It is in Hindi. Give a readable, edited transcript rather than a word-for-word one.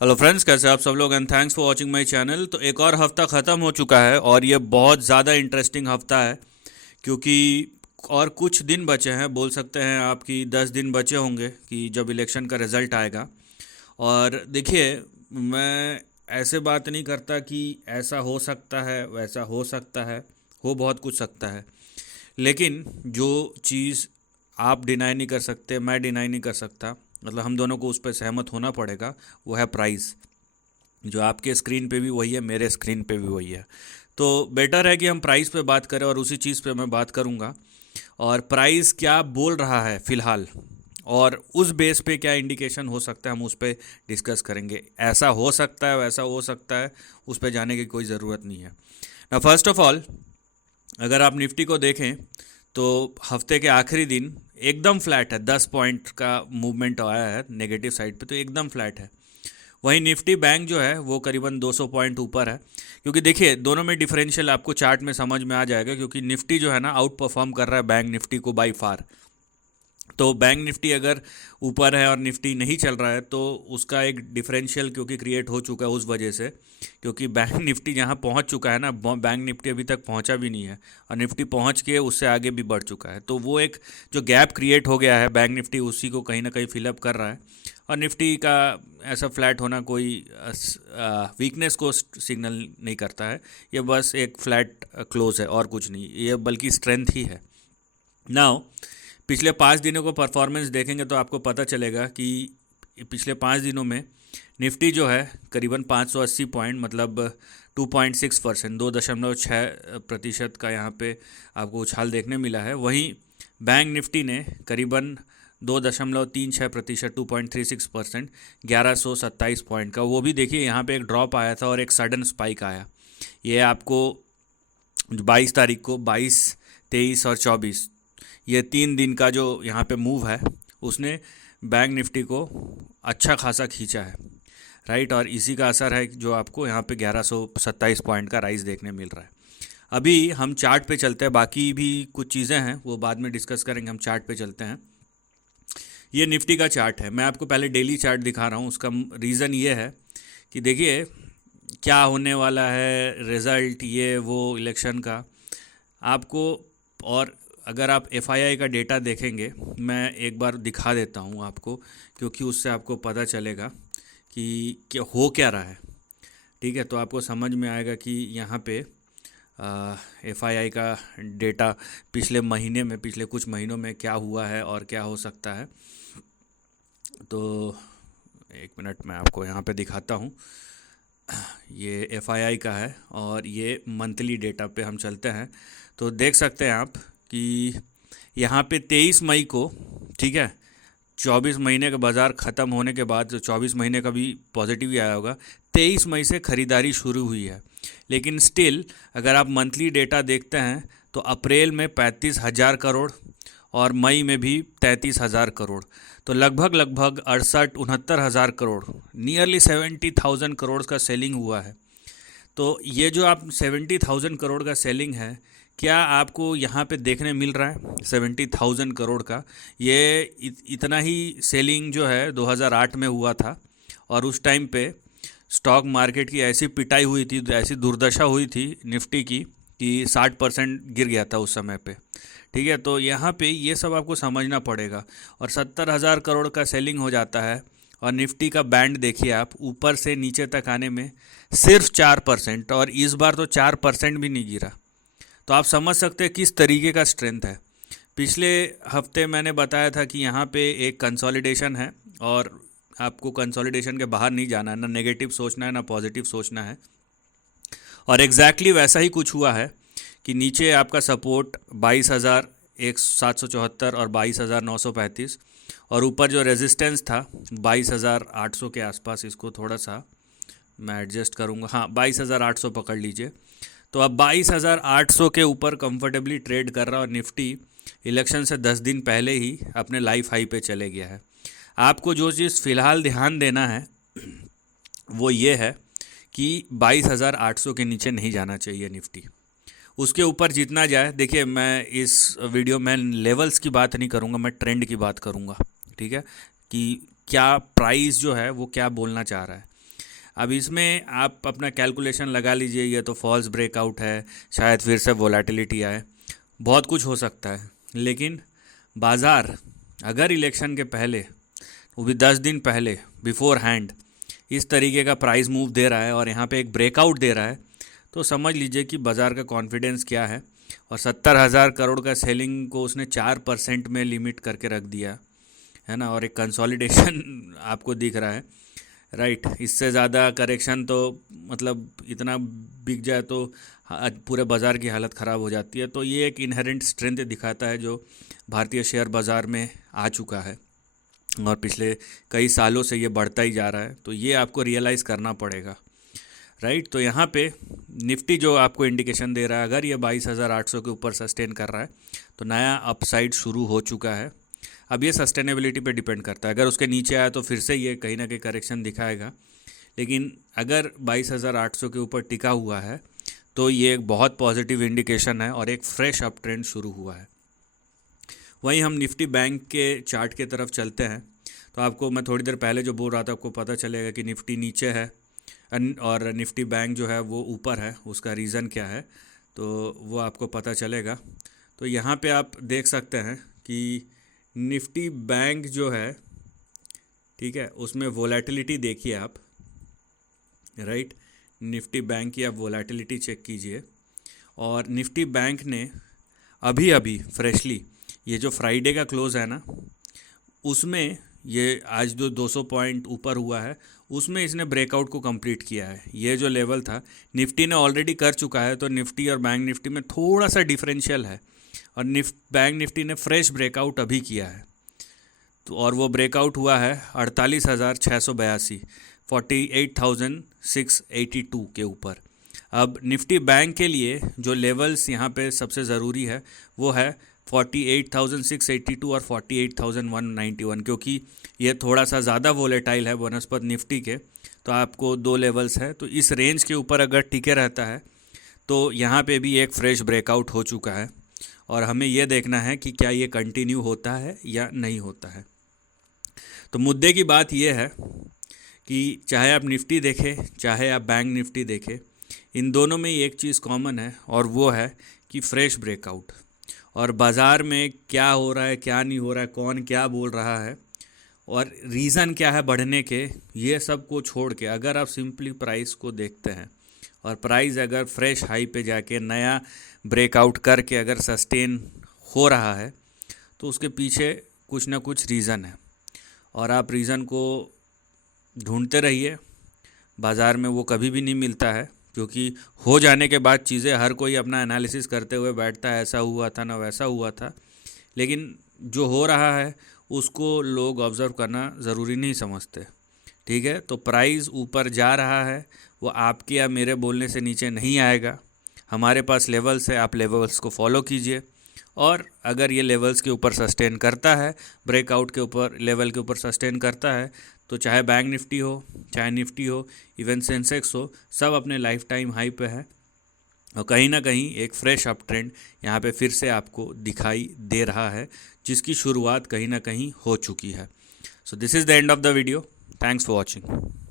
हेलो फ्रेंड्स, कैसे आप सब लोग and thanks for watching my channel. तो एक और हफ्ता ख़त्म हो चुका है और ये बहुत ज़्यादा इंटरेस्टिंग हफ्ता है क्योंकि और कुछ दिन बचे हैं। बोल सकते हैं आपकी 10 दिन बचे होंगे कि जब इलेक्शन का रिज़ल्ट आएगा। और देखिए, मैं ऐसे बात नहीं करता कि ऐसा हो सकता है वैसा हो सकता है, हो बहुत कुछ सकता है। लेकिन जो चीज़ आप डिनाई नहीं कर सकते, मैं डिनाई नहीं कर सकता, मतलब हम दोनों को उस पर सहमत होना पड़ेगा, वो है प्राइस। जो आपके स्क्रीन पे भी वही है, मेरे स्क्रीन पे भी वही है। तो बेटर है कि हम प्राइस पे बात करें और उसी चीज़ पे मैं बात करूँगा। और प्राइस क्या बोल रहा है फ़िलहाल, और उस बेस पे क्या इंडिकेशन हो सकता है, हम उस पर डिस्कस करेंगे। ऐसा हो सकता है वैसा हो सकता है, उस पर जाने की कोई ज़रूरत नहीं है ना। फर्स्ट ऑफ ऑल, अगर आप निफ्टी को देखें तो हफ्ते के आखिरी दिन एकदम फ्लैट है, 10 पॉइंट का मूवमेंट आया है नेगेटिव साइड पे, तो एकदम फ्लैट है। वहीं निफ्टी बैंक जो है वो करीबन 200 पॉइंट ऊपर है। क्योंकि देखिए, दोनों में डिफरेंशियल आपको चार्ट में समझ में आ जाएगा, क्योंकि निफ्टी जो है ना आउट परफॉर्म कर रहा है बैंक निफ्टी को बाई फार। तो बैंक निफ्टी अगर ऊपर है और निफ्टी नहीं चल रहा है तो उसका एक डिफरेंशियल क्योंकि क्रिएट हो चुका है उस वजह से। क्योंकि बैंक निफ्टी जहाँ पहुँच चुका है ना, बैंक निफ्टी अभी तक पहुँचा भी नहीं है, और निफ्टी पहुँच के उससे आगे भी बढ़ चुका है। तो वो एक जो गैप क्रिएट हो गया है, बैंक निफ्टी उसी को कहीं ना कहीं फिलअप कर रहा है। और निफ्टी का ऐसा फ्लैट होना कोई वीकनेस को सिग्नल नहीं करता है। ये बस एक फ्लैट क्लोज है और कुछ नहीं, ये बल्कि स्ट्रेंथ ही है। नाउ, पिछले 5 दिनों को परफॉर्मेंस देखेंगे तो आपको पता चलेगा कि पिछले 5 दिनों में निफ्टी जो है करीबन 580 पॉइंट, मतलब 2.6%, 2.6% का यहाँ पे आपको उछाल देखने मिला है। वहीं बैंक निफ्टी ने करीबन 2.36%, 2.36%, 1127 पॉइंट का, वो भी देखिए यहाँ पे एक ड्रॉप आया था और एक सडन स्पाइक आया। ये आपको 22 तारीख को, 22, 23 और 24, ये 3 दिन का जो यहाँ पे मूव है उसने बैंक निफ्टी को अच्छा खासा खींचा है, राइट। और इसी का असर है जो आपको यहाँ पे 1127 पॉइंट का राइज देखने मिल रहा है। अभी हम चार्ट पे चलते हैं, बाकी भी कुछ चीज़ें हैं वो बाद में डिस्कस करेंगे। हम चार्ट पे चलते हैं। ये निफ्टी का चार्ट है, मैं आपको पहले डेली चार्ट दिखा रहा हूँ। उसका रीज़न ये है कि देखिए क्या होने वाला है, रिज़ल्ट ये वो इलेक्शन का आपको। और अगर आप एफआईआई का डेटा देखेंगे, मैं एक बार दिखा देता हूँ आपको, क्योंकि उससे आपको पता चलेगा कि क्या हो क्या रहा है। ठीक है, तो आपको समझ में आएगा कि यहाँ पे एफआईआई का डेटा पिछले महीने में, पिछले कुछ महीनों में क्या हुआ है और क्या हो सकता है। तो एक मिनट मैं आपको यहाँ पे दिखाता हूँ। ये एफआईआई का है और ये मंथली डेटा पे हम चलते हैं। तो देख सकते हैं आप कि यहाँ पे 23 मई को, ठीक है, 24 महीने का बाज़ार ख़त्म होने के बाद, जो 24 महीने का भी पॉजिटिव ही आया होगा, 23 मई से ख़रीदारी शुरू हुई है। लेकिन स्टिल अगर आप मंथली डेटा देखते हैं तो अप्रैल में 35,000 करोड़ और मई में भी 33,000 करोड़, तो लगभग लगभग 68-69 हज़ार करोड़, नियरली 70,000 करोड़ का सेलिंग हुआ है। तो ये जो आप 70,000 करोड़ का सेलिंग है, क्या आपको यहाँ पे देखने मिल रहा है 70,000 करोड़ का? ये इतना ही सेलिंग जो है 2008 में हुआ था, और उस टाइम पे स्टॉक मार्केट की ऐसी पिटाई हुई थी, ऐसी दुर्दशा हुई थी निफ्टी की कि 60% गिर गया था उस समय पे। ठीक है, तो यहाँ पे ये सब आपको समझना पड़ेगा। और 70,000 करोड़ का सेलिंग हो जाता है, और निफ्टी का बैंड देखिए आप, ऊपर से नीचे तक आने में सिर्फ 4%, और इस बार तो 4% भी नहीं गिरा। तो आप समझ सकते हैं किस तरीके का स्ट्रेंथ है। पिछले हफ्ते मैंने बताया था कि यहाँ पे एक कंसोलिडेशन है, और आपको कंसोलिडेशन के बाहर नहीं जाना है, ना नेगेटिव सोचना है ना पॉजिटिव सोचना है। और एग्जैक्टली वैसा ही कुछ हुआ है कि नीचे आपका सपोर्ट 22,774 और 22,935, और ऊपर जो रेजिस्टेंस था 22,800 के आसपास। इसको थोड़ा सा मैं एडजस्ट करूँगा, हाँ 22,800 पकड़ लीजिए। तो अब 22,800 के ऊपर कंफर्टेबली ट्रेड कर रहा, और निफ्टी इलेक्शन से 10 दिन पहले ही अपने लाइफ हाई पे चले गया है। आपको जो चीज़ फ़िलहाल ध्यान देना है वो ये है कि 22,800 के नीचे नहीं जाना चाहिए निफ्टी। उसके ऊपर जितना जाए, देखिए मैं इस वीडियो में लेवल्स की बात नहीं करूँगा, मैं ट्रेंड की बात करूँगा। ठीक है, कि क्या प्राइस जो है वो क्या बोलना चाह रहा है। अब इसमें आप अपना कैलकुलेशन लगा लीजिए, ये तो फॉल्स ब्रेकआउट है, शायद फिर से वोलेटिलिटी आए, बहुत कुछ हो सकता है। लेकिन बाज़ार अगर इलेक्शन के पहले, वो भी 10 दिन पहले बिफोर हैंड, इस तरीके का प्राइस मूव दे रहा है और यहाँ पे एक ब्रेकआउट दे रहा है, तो समझ लीजिए कि बाज़ार का कॉन्फिडेंस क्या है। और 70,000 करोड़ का सेलिंग को उसने 4% में लिमिट करके रख दिया है ना, और एक कंसोलिडेशन आपको दिख रहा है, राइट। इससे ज़्यादा करेक्शन तो मतलब इतना बिक जाए तो पूरे बाज़ार की हालत ख़राब हो जाती है। तो ये एक इनहेरेंट स्ट्रेंथ दिखाता है जो भारतीय शेयर बाज़ार में आ चुका है और पिछले कई सालों से ये बढ़ता ही जा रहा है। तो ये आपको रियलाइज़ करना पड़ेगा, राइट। तो यहाँ पे निफ्टी जो आपको इंडिकेशन दे रहा है, अगर ये 22,800 के ऊपर सस्टेन कर रहा है तो नया अपसाइड शुरू हो चुका है। अब ये सस्टेनेबिलिटी पे डिपेंड करता है, अगर उसके नीचे आया तो फिर से ये कहीं ना कहीं करेक्शन दिखाएगा, लेकिन अगर 22,800 के ऊपर टिका हुआ है तो ये एक बहुत पॉजिटिव इंडिकेशन है और एक फ्रेश अप ट्रेंड शुरू हुआ है। वहीं हम निफ्टी बैंक के चार्ट के तरफ चलते हैं, तो आपको मैं थोड़ी देर पहले जो बोल रहा था आपको पता चलेगा कि निफ्टी नीचे है और निफ्टी बैंक जो है वो ऊपर है। उसका रीज़न क्या है तो वो आपको पता चलेगा। तो यहाँ पे आप देख सकते हैं कि निफ्टी बैंक जो है, ठीक है, उसमें वोलेटिलिटी देखिए आप, राइट। निफ्टी बैंक की आप वोलेटिलिटी चेक कीजिए। और निफ्टी बैंक ने अभी अभी फ्रेशली ये जो फ्राइडे का क्लोज़ है ना, उसमें ये आज जो 200 पॉइंट ऊपर हुआ है उसमें इसने ब्रेकआउट को कंप्लीट किया है। ये जो लेवल था निफ्टी ने ऑलरेडी कर चुका है, तो निफ्टी और बैंक निफ्टी में थोड़ा सा डिफरेंशियल है और बैंक निफ्टी ने फ्रेश ब्रेकआउट अभी किया है। तो और वो ब्रेकआउट हुआ है 48,682, 48,682 के ऊपर। अब निफ्टी बैंक के लिए जो लेवल्स यहाँ पे सबसे ज़रूरी है वो है 48,682 और 48,191, क्योंकि ये थोड़ा सा ज़्यादा वोलेटाइल है बनस्पत निफ्टी के। तो आपको दो लेवल्स है, तो इस रेंज के ऊपर अगर टिके रहता है तो यहाँ पे भी एक फ्रेश ब्रेकआउट हो चुका है और हमें ये देखना है कि क्या ये कंटिन्यू होता है या नहीं होता है। तो मुद्दे की बात यह है कि चाहे आप निफ्टी देखें चाहे आप बैंक निफ्टी देखें, इन दोनों में एक चीज़ कॉमन है और वो है कि फ्रेश ब्रेकआउट। और बाज़ार में क्या हो रहा है क्या नहीं हो रहा है, कौन क्या बोल रहा है और रीज़न क्या है बढ़ने के, ये सब को छोड़ के अगर आप सिंपली प्राइस को देखते हैं और प्राइस अगर फ्रेश हाई पे जाके नया ब्रेकआउट करके अगर सस्टेन हो रहा है तो उसके पीछे कुछ ना कुछ रीज़न है और आप रीज़न को ढूंढते रहिए। बाज़ार में वो कभी भी नहीं मिलता है, क्योंकि हो जाने के बाद चीज़ें हर कोई अपना एनालिसिस करते हुए बैठता है, ऐसा हुआ था ना वैसा हुआ था, लेकिन जो हो रहा है उसको लोग ऑब्ज़र्व करना ज़रूरी नहीं समझते, ठीक है। तो प्राइस ऊपर जा रहा है, वो आपके या मेरे बोलने से नीचे नहीं आएगा। हमारे पास लेवल्स है, आप लेवल्स को फॉलो कीजिए और अगर ये लेवल्स के ऊपर सस्टेन करता है, ब्रेकआउट के ऊपर लेवल के ऊपर सस्टेन करता है, तो चाहे बैंक निफ्टी हो चाहे निफ्टी हो इवन सेंसेक्स हो, सब अपने लाइफ टाइम हाई पे है और कहीं ना कहीं एक फ्रेश अप ट्रेंड यहाँ पे फिर से आपको दिखाई दे रहा है, जिसकी शुरुआत कहीं ना कहीं हो चुकी है। So this is the end of the video. Thanks for watching.